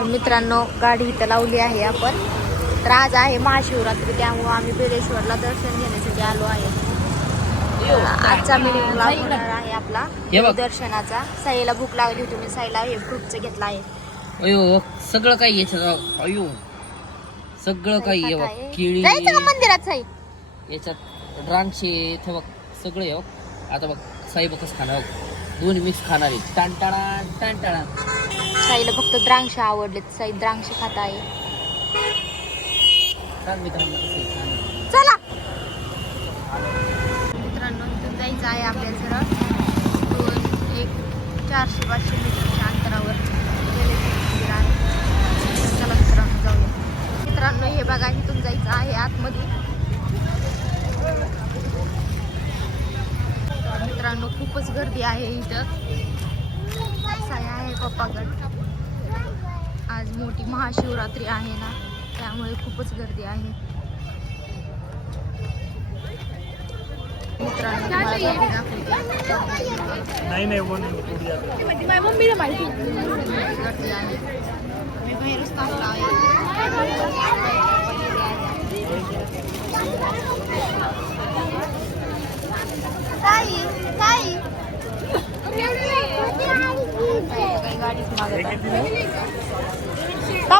तर मित्रांनो गाडी इथं लावली आहे आपण. तर आज आहे महाशिवरात्री, त्यामुळे आम्ही बेलेश्वरला दर्शन घेण्यासाठी आलो आहे. आजचा मिनी ब्लॉग होणार आहे आपला दर्शनाचा. साईला भूक लागली होती, मी साईला हे फ्रूटचं घेतलं आहे. अयो सगळं काही याच्यात, अयो सगळं काही आहे बघ. केळी जायचं का मंदिरात साई? याच्यात द्राक्षे ते बघ सगळं आहे बघ. आता बघ साई बघ कसं खाणार बघ, दोन्ही मिक्स खाणार आहे. टाणटाणा टाणटाणा. साईला फक्त द्राक्ष आवडलेत, साई द्राक्ष खात आहे. चला मित्रांनो, इथून जायचं आहे आपल्याला जरा 400-500 मीटरच्या अंतरावर मंदिर आहे. चला मित्रांनो जाऊया. मित्रांनो हे बघा, इथून जायचं आहे आतमध्ये. मित्रांनो खूपच गर्दी आहे इथं. साई आहे पप्पागड. आज मोठी महाशिवरात्री आहे ना, त्यामुळे खूपच गर्दी आहे. मित्रांनो तुम्हाला गर्दी दाखवते. नाही मम्मीला माहिती गर्दी आहे. मी बाहेरच थांबला आहे. काही गाडीच मागत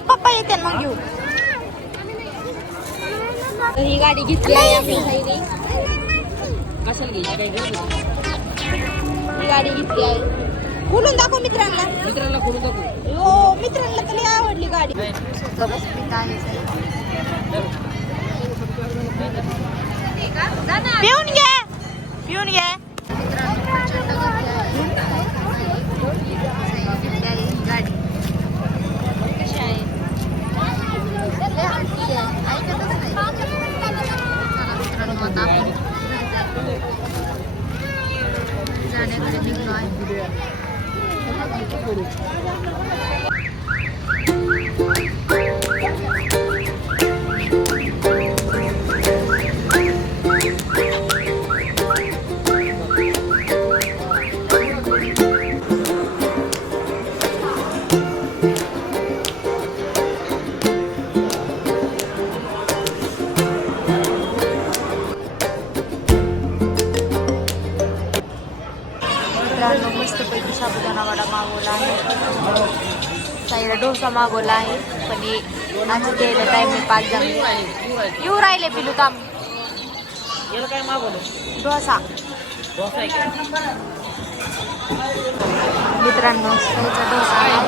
पप्पा येते मग घेऊ. तर ही गाडी घेतली आहे आपल्या साईने. कशाला घ्यायची काही गरज नाही. ही गाडी घेतली आहे. बोलून दाखव मित्रांना. मित्रांना करून दाखव. हो मित्रांना तरी आवडली गाडी. बसपित आहे साई. पिऊन घे पिऊन घे. मित्रांनो प्रचंड गर्दी आहे. साई घेतली आहे ही गाडी. कशी आहे? लय हलकी आहे, ऐकतच नाही. चला मित्रांनो आता आपण जाण्याकडे निघलो आहे. मस्तपैकी साबुदाणा वडा मागवला आहे. साईला डोसा मागवला आहे, पण आज द्यायला टाइम आहे 5 जण येऊ राहिले. पिलू काम काय मागवलं? डोसा. मित्रांनो साईचा डोसा आहे.